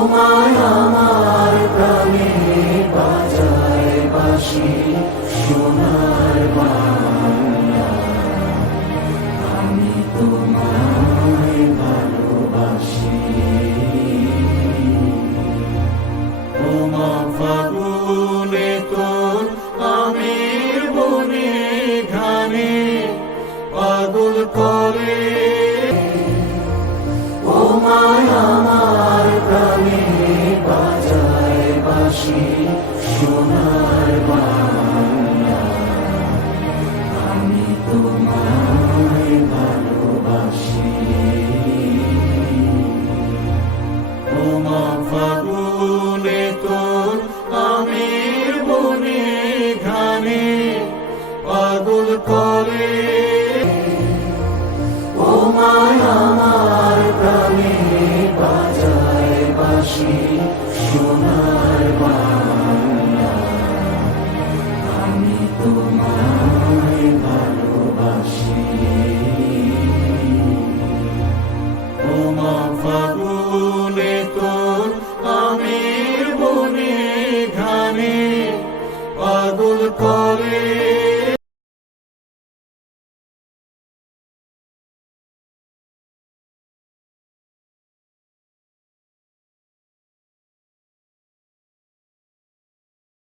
তোমায় আমার প্রাণে বাজায় বাঁশি সোনার বাংলা, আমি তোমায় ভালোবাসি। ও মা ফাগুনে তোর আমের বনে ঘানে পাগল করে, ও মা আমার প্রাণে বাজায় বাঁশি সোনার বাংলা, আমি তোমায় ভালোবাসি। ও মা ফাগুনে তোর আমের বনে ঘানে পাগল করে, ও মা আমার প্রাণে বাজায় বাঁশি